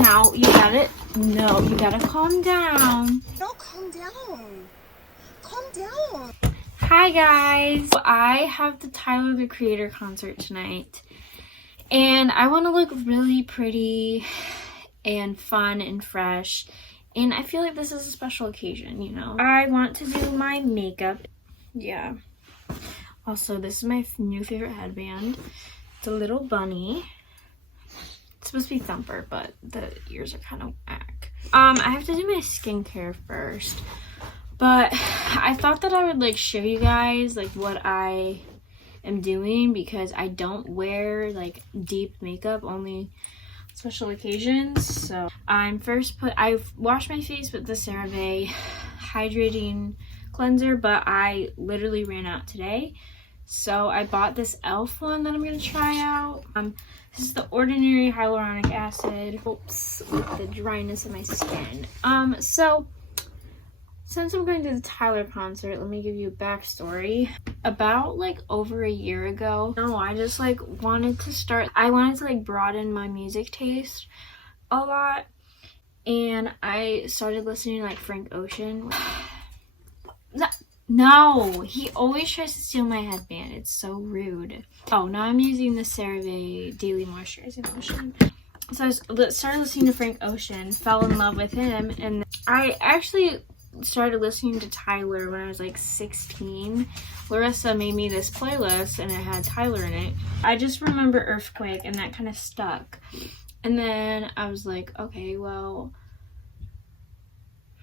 Now you gotta, no, you gotta calm down. No, calm down. Calm down. Hi guys, I have the Tyler the Creator concert tonight, and I want to look really pretty and fun and fresh, and I feel like this is a special occasion, you know. I want to do my makeup. Yeah. Also, this is my new favorite headband. It's a little bunny. It's supposed to be Thumper, but the ears are kind of whack. I have to do my skincare first, but I thought that I would like show you guys like what I am doing, because I don't wear like deep makeup, only special occasions. So I've washed my face with the CeraVe hydrating cleanser, but I literally ran out today. So I bought this e.l.f. one that I'm going to try out. This is the Ordinary Hyaluronic Acid. Oops, with the dryness of my skin. So since I'm going to the Tyler concert, let me give you a backstory. About like over a year ago, I just like wanted to like broaden my music taste a lot. And I started listening to like Frank Ocean. No, he always tries to steal my headband. It's so rude. Oh, now I'm using the CeraVe Daily Moisturizing Lotion. So I started listening to Frank Ocean, fell in love with him, and I actually started listening to Tyler when I was like 16. Larissa made me this playlist and it had Tyler in it. I just remember Earthquake, and that kind of stuck. And then I was like, okay, well,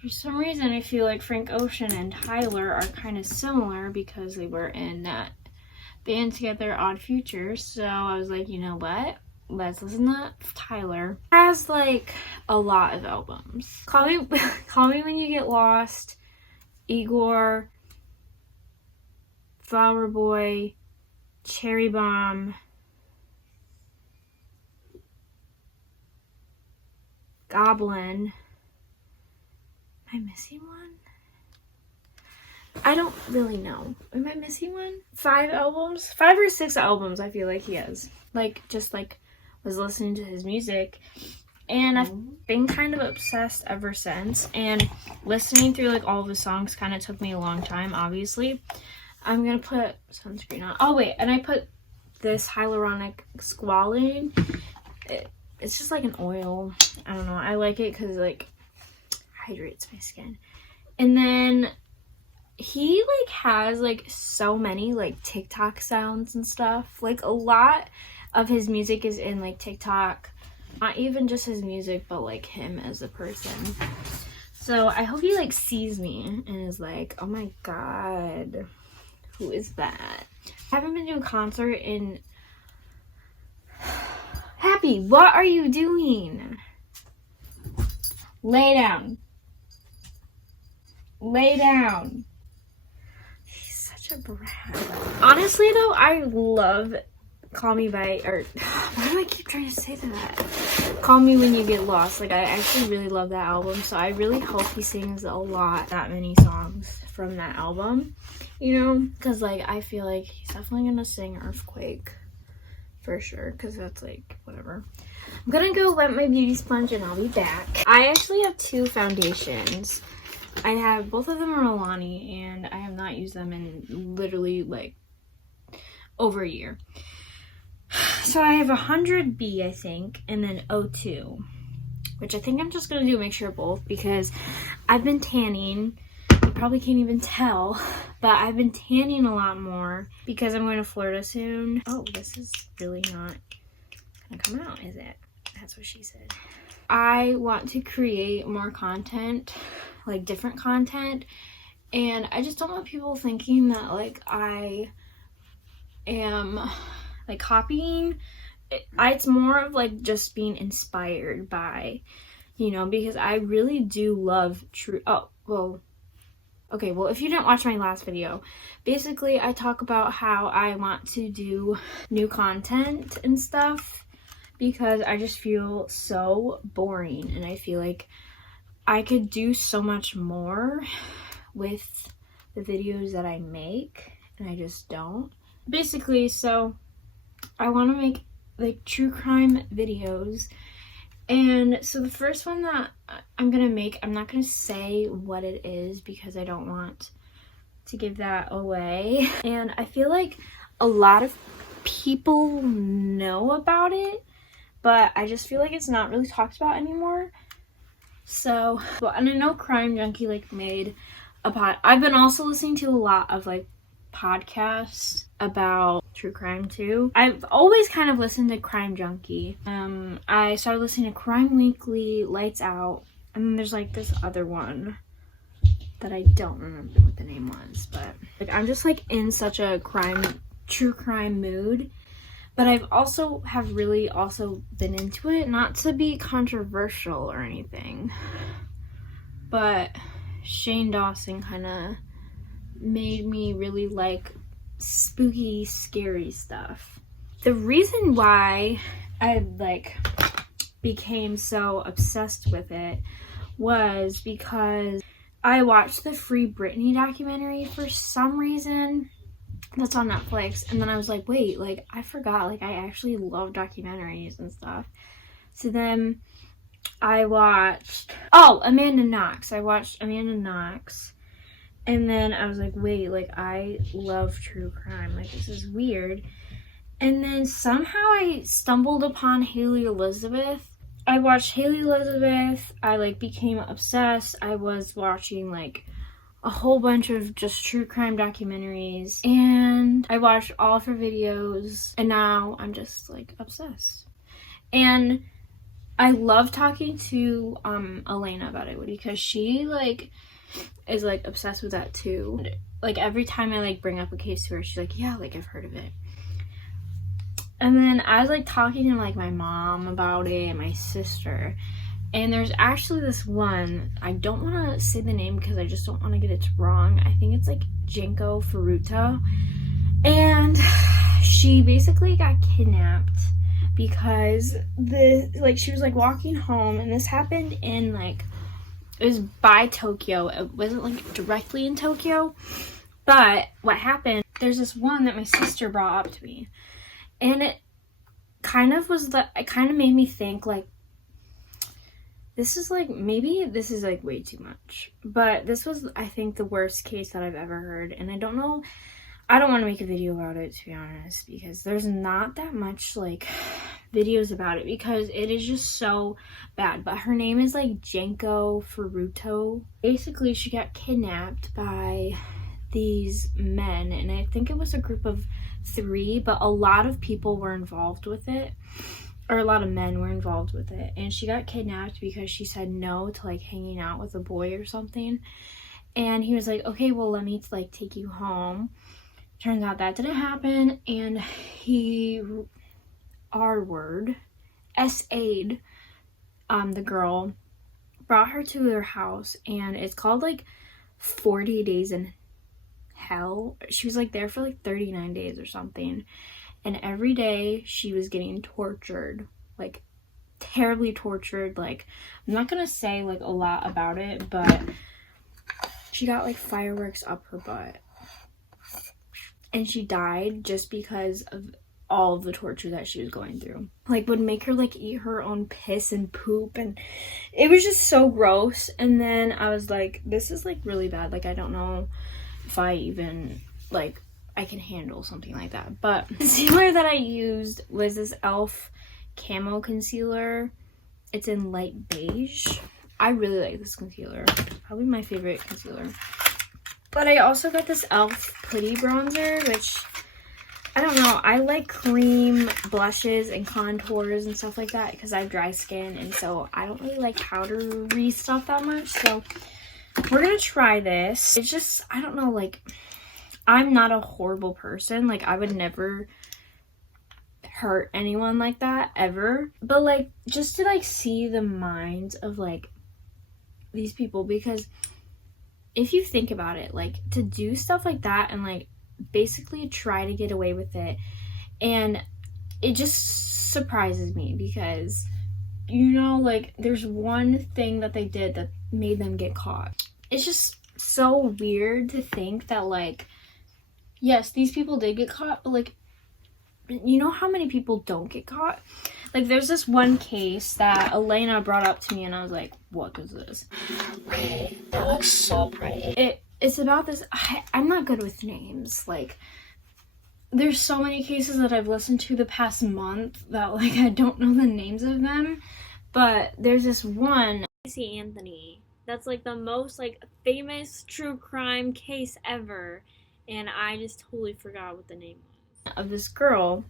for some reason I feel like Frank Ocean and Tyler are kind of similar because they were in that band together, Odd Future. So I was like, you know what? Let's listen to Tyler. He has like a lot of albums. Call Me When You Get Lost, Igor, Flower Boy, Cherry Bomb, Goblin. Am I missing one? I don't really know. Am I missing one? 5 albums? 5 or 6 albums I feel like he has. Like, just like was listening to his music, and I've been kind of obsessed ever since, and listening through like all of the songs kind of took me a long time, obviously. I'm gonna put sunscreen on. Oh wait, and I put this hyaluronic squalane. It's just like an oil. I don't know, I like it because like hydrates my skin. And then he like has like so many like TikTok sounds and stuff. Like a lot of his music is in like TikTok. Not even just his music, but like him as a person. So I hope he like sees me and is like, oh my god, who is that? I haven't been to a concert in... Happy, what are you doing? Lay down. Lay down. He's such a brat. Honestly though, I love Call Me By, or why do I keep trying to say that? Call Me When You Get Lost. Like, I actually really love that album, so I really hope he sings that many songs from that album, you know, because like I feel like he's definitely gonna sing Earthquake for sure, because that's like whatever. I'm gonna go wet my beauty sponge and I'll be back. I actually have 2 foundations. I have, both of them are Milani, and I have not used them in literally like over a year. So I have 100B, I think, and then 02, which I think I'm just going to do a mixture of both, because I've been tanning. You probably can't even tell, but I've been tanning a lot more because I'm going to Florida soon. Oh, this is really not going to come out, is it? That's what she said. I want to create more content, like different content, and I just don't want people thinking that like I am like copying. It's more of like just being inspired by, you know, because I really do love true. Oh, well, okay, well, if you didn't watch my last video, basically I talk about how I want to do new content and stuff because I just feel so boring, and I feel like I could do so much more with the videos that I make, and I just don't. Basically, so I want to make like true crime videos, And so the first one that I'm gonna make, I'm not gonna say what it is because I don't want to give that away. And I feel like a lot of people know about it, but I just feel like it's not really talked about anymore. So, well, and I know Crime Junkie like made a pod. I've been also listening to a lot of like podcasts about true crime too. I've always kind of listened to Crime Junkie. I started listening to Crime Weekly, Lights Out, and then there's like this other one that I don't remember what the name was, but like I'm just like in such a true crime mood. But I've also have really also been into it, not to be controversial or anything, but Shane Dawson kind of made me really like spooky, scary stuff. The reason why I like became so obsessed with it was because I watched the Free Britney documentary for some reason. That's on Netflix, and then I was like, wait, like I forgot, like I actually love documentaries and stuff. So then I watched Amanda Knox. I watched Amanda Knox, and then I was like, wait, like I love true crime, like this is weird. And then somehow I stumbled upon Haley Elizabeth. I watched Haley Elizabeth. I like became obsessed. I was watching like a whole bunch of just true crime documentaries, and I watched all of her videos, and now I'm just like obsessed. And I love talking to Elena about it because she like is like obsessed with that too. Like every time I like bring up a case to her, she's like, yeah, like I've heard of it. And then I was like talking to like my mom about it and my sister. And there's actually this one, I don't want to say the name because I just don't want to get it wrong. I think it's like Jenko Furuta. And she basically got kidnapped because she was like walking home, and this happened in like, it was by Tokyo. It wasn't like directly in Tokyo. But what happened, there's this one that my sister brought up to me. And it kind of made me think like, this is like, maybe this is like way too much, but this was, I think, the worst case that I've ever heard. And I don't know, I don't want to make a video about it, to be honest, because there's not that much like videos about it because it is just so bad. But her name is like Jenko Furuto. Basically, she got kidnapped by these men, and I think it was a group of 3, but a lot of people were involved with it. Or a lot of men were involved with it, and she got kidnapped because she said no to like hanging out with a boy or something. And he was like, okay, well, let me like take you home. Turns out that didn't happen, and he SA'd the girl, brought her to their house, and it's called like 40 Days in Hell. She was like there for like 39 days or something. And every day she was getting tortured, like terribly tortured. Like, I'm not gonna say like a lot about it, but she got like fireworks up her butt. And she died just because of all of the torture that she was going through. Like, would make her like eat her own piss and poop, and it was just so gross. And then I was like, this is like really bad. Like, I don't know if I even like I can handle something like that. But the concealer that I used was this e.l.f. camo concealer. It's in light beige. I really like this concealer. Probably my favorite concealer. But I also got this e.l.f. Putty Bronzer, which, I don't know, I like cream blushes and contours and stuff like that because I have dry skin, and so I don't really like powdery stuff that much. So we're gonna try this. It's just, I don't know, like, I'm not a horrible person. Like, I would never hurt anyone like that, ever. But, like, just to, like, see the minds of, like, these people. Because if you think about it, like, to do stuff like that and, like, basically try to get away with it. And it just surprises me because, you know, like, there's one thing that they did that made them get caught. It's just so weird to think that, like, yes, these people did get caught, but like, you know how many people don't get caught? Like, there's this one case that Elena brought up to me, and I was like, what is this? That looks so pretty. It's about this. I'm not good with names. Like, there's so many cases that I've listened to the past month that, like, I don't know the names of them. But there's this one. Casey Anthony. That's, like, the most, like, famous true crime case ever. And I just totally forgot what the name was. Of this girl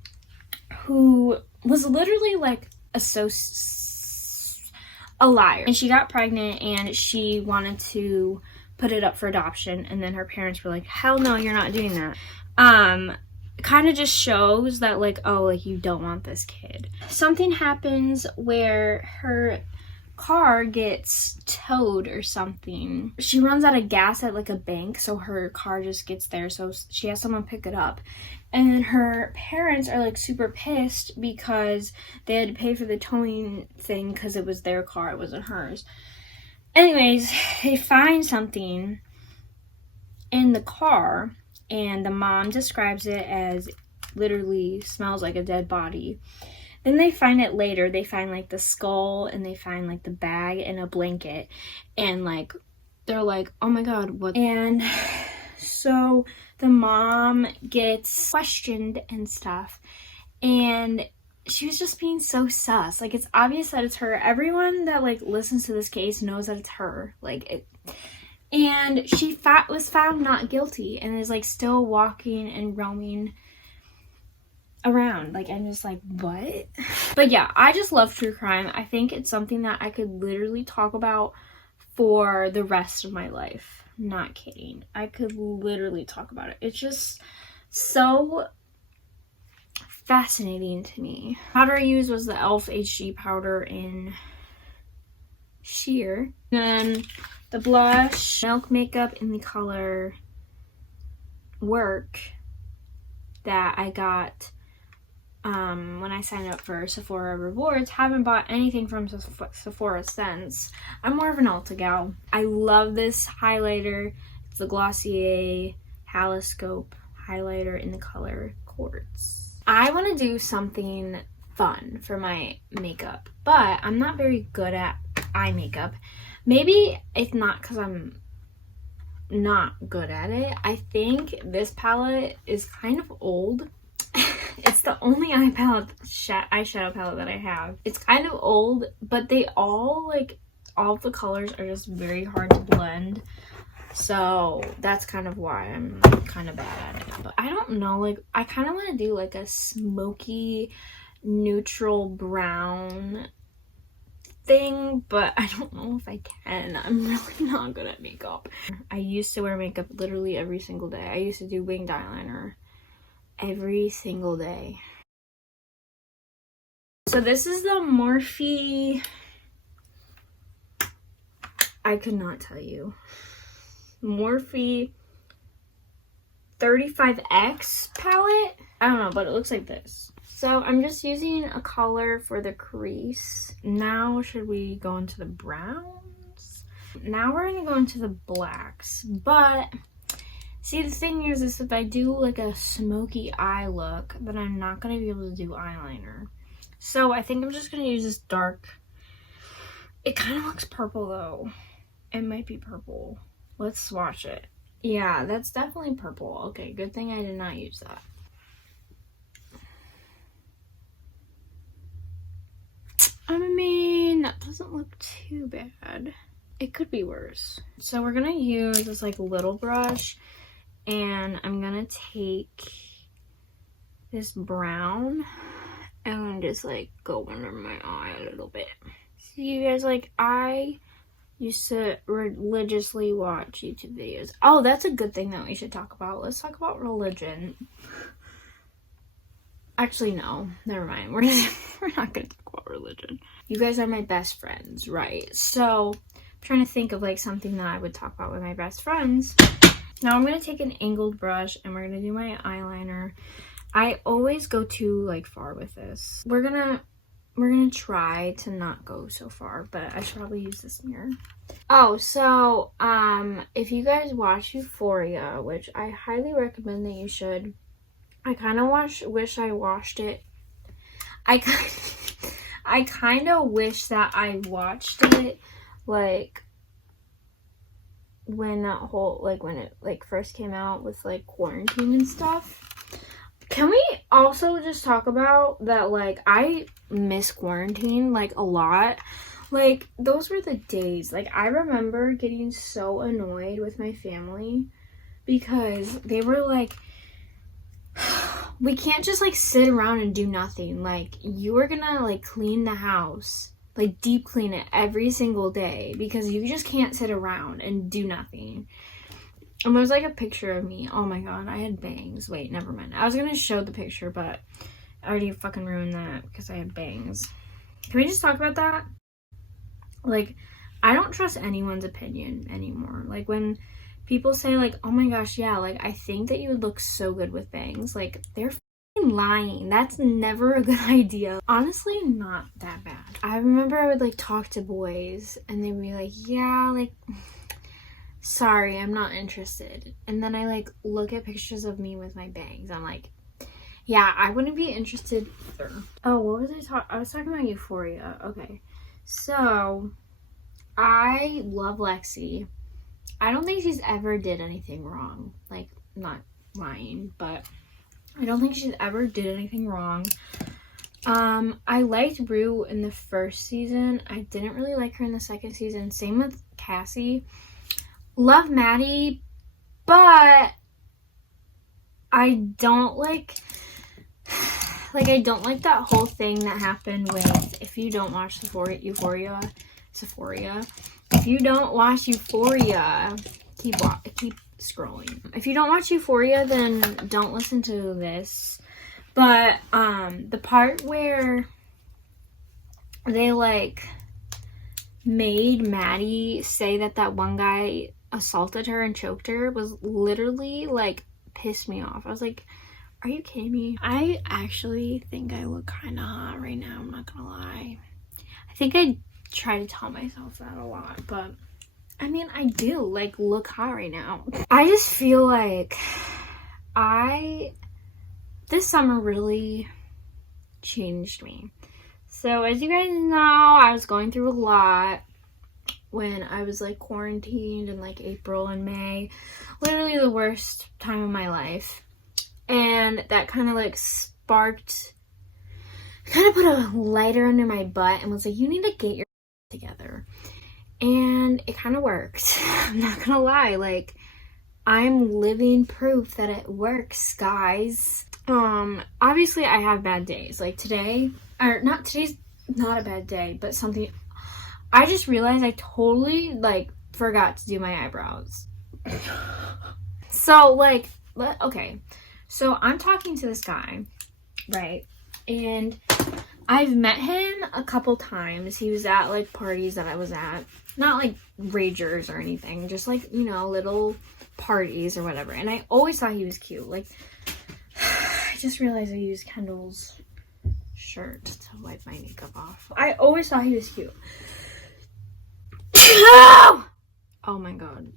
who was literally, like, a liar. And she got pregnant and she wanted to put it up for adoption. And then her parents were like, hell no, you're not doing that. Kind of just shows that, like, oh, like, you don't want this kid. Something happens where her car gets towed or something. She runs out of gas at, like, a bank, so her car just gets there, so she has someone pick it up. And then her parents are, like, super pissed because they had to pay for the towing thing because it was their car, it wasn't hers. Anyways, they find something in the car, and the mom describes it as literally smells like a dead body. Then they find it later. They find, like, the skull, and they find, like, the bag and a blanket. And, like, they're like, oh my god, what? And so the mom gets questioned and stuff. And she was just being so sus. Like, it's obvious that it's her. Everyone that, like, listens to this case knows that it's her. Like, it... And she was found not guilty and is, like, still walking and roaming around. Like, I'm just like, what? But yeah, I just love true crime. I think it's something that I could literally talk about for the rest of my life. Not kidding. I could literally talk about it. It's just so fascinating to me. Powder I used was the e.l.f. HG powder in sheer. Then the blush, Milk Makeup in the color Work that I got when I signed up for Sephora Rewards. Haven't bought anything from Sephora since. I'm more of an Ulta gal. I love this highlighter. It's the Glossier Haloscope highlighter in the color Quartz. I want to do something fun for my makeup, but I'm not very good at eye makeup. Maybe it's not because I'm not good at it. I think this palette is kind of old. It's the only eyeshadow palette that I have. It's kind of old, but they all, like, all of the colors are just very hard to blend. So that's kind of why I'm kind of bad at it. But I don't know, like, I kind of want to do, like, a smoky, neutral brown thing, but I don't know if I can. I'm really not good at makeup. I used to wear makeup literally every single day. I used to do winged eyeliner every single day. So this is the Morphe, I could not tell you, Morphe 35X palette. I don't know, but it looks like this. So I'm just using a color for the crease. Now should we go into the browns? Now we're gonna go into the blacks, but see, the thing is if I do, like, a smoky eye look, then I'm not gonna be able to do eyeliner. So I think I'm just gonna use this dark. It kind of looks purple though. It might be purple. Let's swatch it. Yeah, that's definitely purple. Okay, good thing I did not use that. I mean, that doesn't look too bad. It could be worse. So we're gonna use this, like, little brush, and I'm gonna take this brown and just, like, go under my eye a little bit. So you guys, like, I used to religiously watch YouTube videos. Oh, that's a good thing that we should talk about. Let's talk about religion. Actually, no, never mind. We're not gonna talk about religion. You guys are my best friends, right? So I'm trying to think of, like, something that I would talk about with my best friends. Now I'm gonna take an angled brush and we're gonna do my eyeliner. I always go too, like, far with this. We're gonna try to not go so far, but I should probably use this mirror. Oh, so if you guys watch Euphoria, which I highly recommend that you should, I kind of wish I watched it. I kind of wish that I watched it, like, when that whole, like, when it, like, first came out with, like, quarantine and stuff. Can we also just talk about that, like, I miss quarantine, like, a lot. Like, those were the days. Like, I remember getting so annoyed with my family because they were like, we can't just, like, sit around and do nothing. Like, you are gonna, like, clean the house, like, deep clean it every single day because you just can't sit around and do nothing. And there's, like, a picture of me. Oh, my God. I had bangs. Wait, never mind. I was going to show the picture, but I already fucking ruined that because I had bangs. Can we just talk about that? Like, I don't trust anyone's opinion anymore. Like, when people say, like, oh, my gosh, yeah, like, I think that you would look so good with bangs. Like, they're fucking lying. That's never a good idea. Honestly, not that bad. I remember I would, like, talk to boys, and they'd be like, yeah, like... sorry, I'm not interested. And then I, like, look at pictures of me with my bangs. I'm like, yeah, I wouldn't be interested either. Oh, what was I talking? I was talking about Euphoria. Okay. So, I love Lexi. I don't think she's ever did anything wrong. Like, not lying, but I don't think she's ever did anything wrong. I liked Rue in the first season. I didn't really like her in the second season. Same with Cassie. Love Maddie, but I don't like I don't like that whole thing that happened with, if you don't watch Euphoria, if you don't watch Euphoria, keep scrolling. If you don't watch Euphoria, then don't listen to this. But the part where they, like, made Maddie say that one guy assaulted her and choked her was literally, like, pissed me off. I was like, are you kidding me? I actually think I look kind of hot right now, I'm not gonna lie. I think I try to tell myself that a lot, but I mean, I do, like, look hot right now. I just feel like this summer really changed me. So as you guys know, I was going through a lot when I was, like, quarantined in, like, April and May. Literally the worst time of my life. And that kind of, like, sparked, kind of put a lighter under my butt and was like, you need to get your together. And it kind of worked. I'm not gonna lie. Like, I'm living proof that it works, guys. Obviously I have bad days. Like, today's not a bad day, but something, I just realized I totally, like, forgot to do my eyebrows. So, like, okay. So, I'm talking to this guy, right? And I've met him a couple times. He was at, like, parties that I was at. Not, like, ragers or anything. Just, like, you know, little parties or whatever. And I always thought he was cute. Like, I just realized I used Kendall's shirt to wipe my makeup off. I always thought he was cute. Oh my god.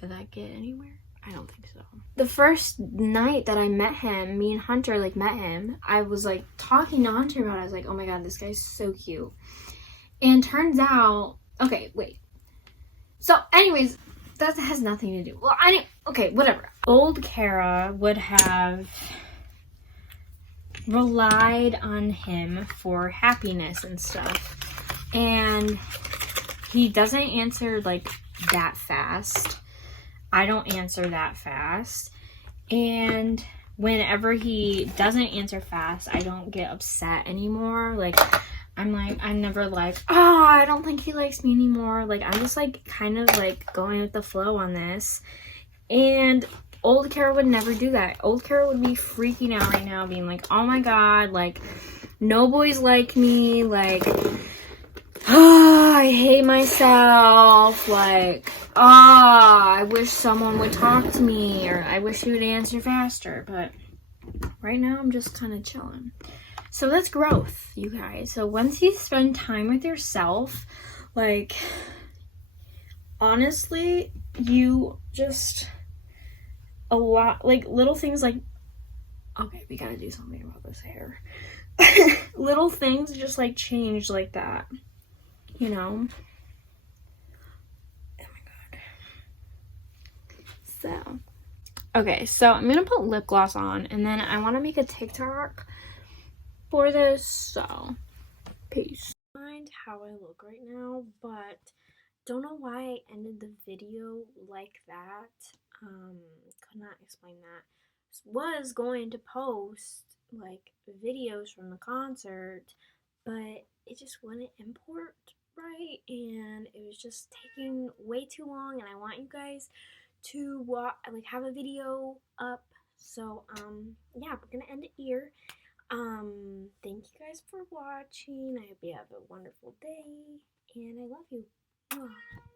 Did that get anywhere? I don't think so. The first night that I met him, me and Hunter, like, met him, I was, like, talking to Hunter about it. I was like, oh my god, this guy's so cute. And turns out, okay, wait. So, anyways, that has nothing to do. Well, okay, whatever. Old Kara would have relied on him for happiness and stuff. And he doesn't answer, like, that fast. I don't answer that fast. And whenever he doesn't answer fast, I don't get upset anymore. Like, I'm never like, oh, I don't think he likes me anymore. Like, I'm just, like, kind of, like, going with the flow on this. And old Kara would never do that. Old Kara would be freaking out right now, being like, oh my god, like, no boys like me, like, oh, I hate myself, like, oh, I wish someone would talk to me, or I wish you would answer faster. But right now, I'm just kind of chilling. So that's growth, you guys. So once you spend time with yourself, like, honestly, you just, a lot, like, little things like, okay, we gotta do something about this hair. Little things just like change like that, you know? Oh my god. So, okay, so I'm gonna put lip gloss on, and then I want to make a TikTok for this, so peace. Mind how I look right now, but don't know why I ended the video like that. Could not explain that. Was going to post like videos from the concert, but it just wouldn't import right, and it was just taking way too long, and I want you guys to like have a video up. So yeah, we're gonna end it here. Thank you guys for watching. I hope you have a wonderful day, and I love you. Mwah.